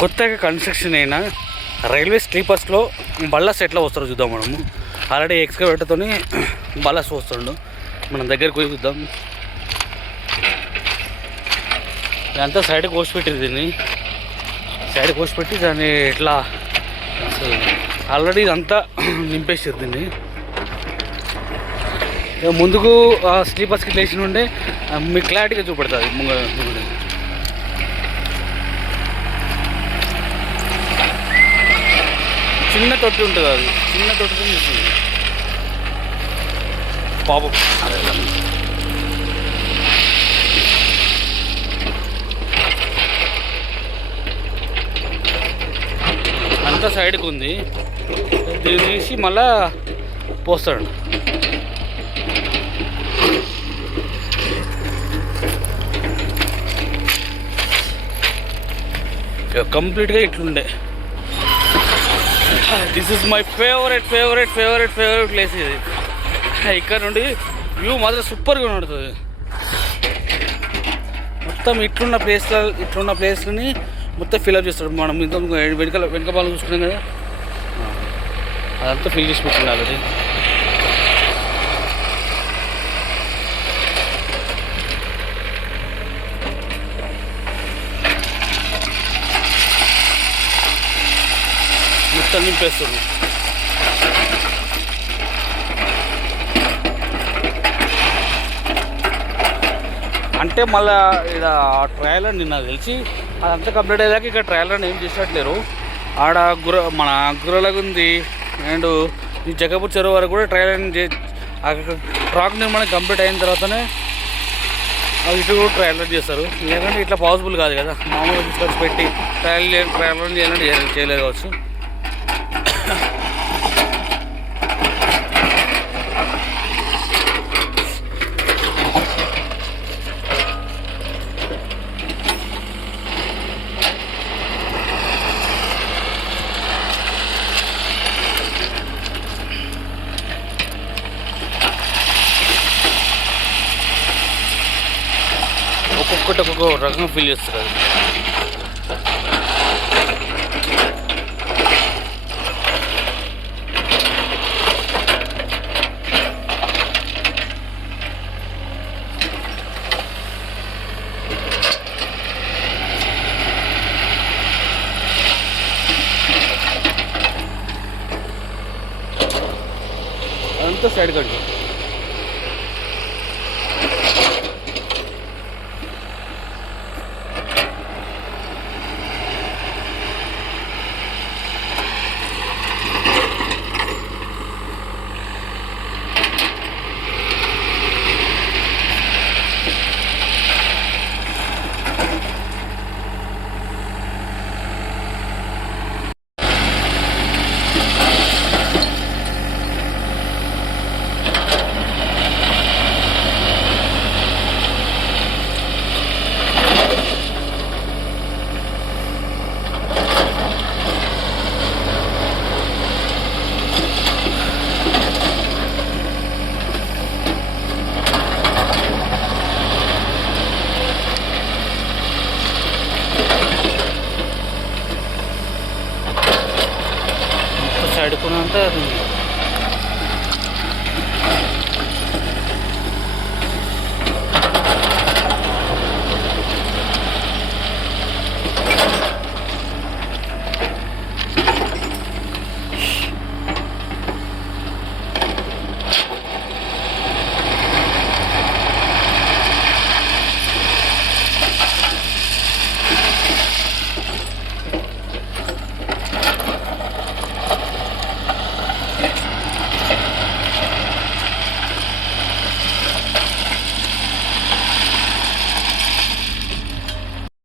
కొత్తగా కన్స్ట్రక్షన్ అయినా రైల్వే స్లీపర్స్లో బల్లాస్ ఎట్లా వస్తారో చూద్దాం. మనము ఆల్రెడీ ఎక్స్కవేటర్తో బల్లాస్ వస్తుండు. మనం దగ్గరికి పోయి చూద్దాం. ఇదంతా సైడ్కి కోసిపెట్టింది. దీన్ని సైడ్కి కోసిపెట్టి దాన్ని ఎట్లా ఆల్రెడీ ఇదంతా నింపేసారు. దీన్ని ముందుకు స్లీపర్స్కి లేచిన ఉండే మీకు క్లారిటీగా చూపెడుతుంది. చిన్న తొట్టి ఉంటుంది, అది చిన్న తొట్టితో చూస్తుంది పాపం. అంతా సైడ్కి ఉంది. దీన్ని తీసి మళ్ళా పోస్తాడు. కంప్లీట్గా ఇట్లుండే. This is my favourite place. ఇది ఇక్కడ నుండి వ్యూ మాత్రం సూపర్గా ఉంటుంది. మొత్తం ఇట్లున్న ప్లేస్లని మొత్తం ఫిల్అప్ చేస్తాడు. మనం ఇంత వెనక బాగా చూసుకున్నాం కదా, అదంతా ఫిల్ చేసి పెట్టింది ఆల్రెడీ. మొత్తం నింపేస్తుంది. అంటే మళ్ళీ ఇక్కడ ట్రయల్ అండి నాకు తెలిసి అదంతా కంప్లీట్ అయ్యాక ఇక్కడ ట్రయల్ అని ఏం చేసినట్లేరు. ఆడ మన గుర్రలాగా ఉంది. అండ్ ఈ జగపూర్ చెరువు వరకు కూడా ట్రయల్ అని ట్రాక్ నిర్మాణం కంప్లీట్ అయిన తర్వాతనే ఇటు కూడా ట్రయల్ రన్ చేస్తారు. లేదంటే ఇట్లా పాసిబుల్ కాదు కదా. మామూలుగా తీసుకొచ్చి పెట్టి ట్రయల్ రన్ చేయాలంటే చేయలేదు కావచ్చు. ఒక్కొక్క రకంగా ఫీల్ చేస్తారు. అది అదంతా సైడ్ కట్టు. సైడ్ కొనంతా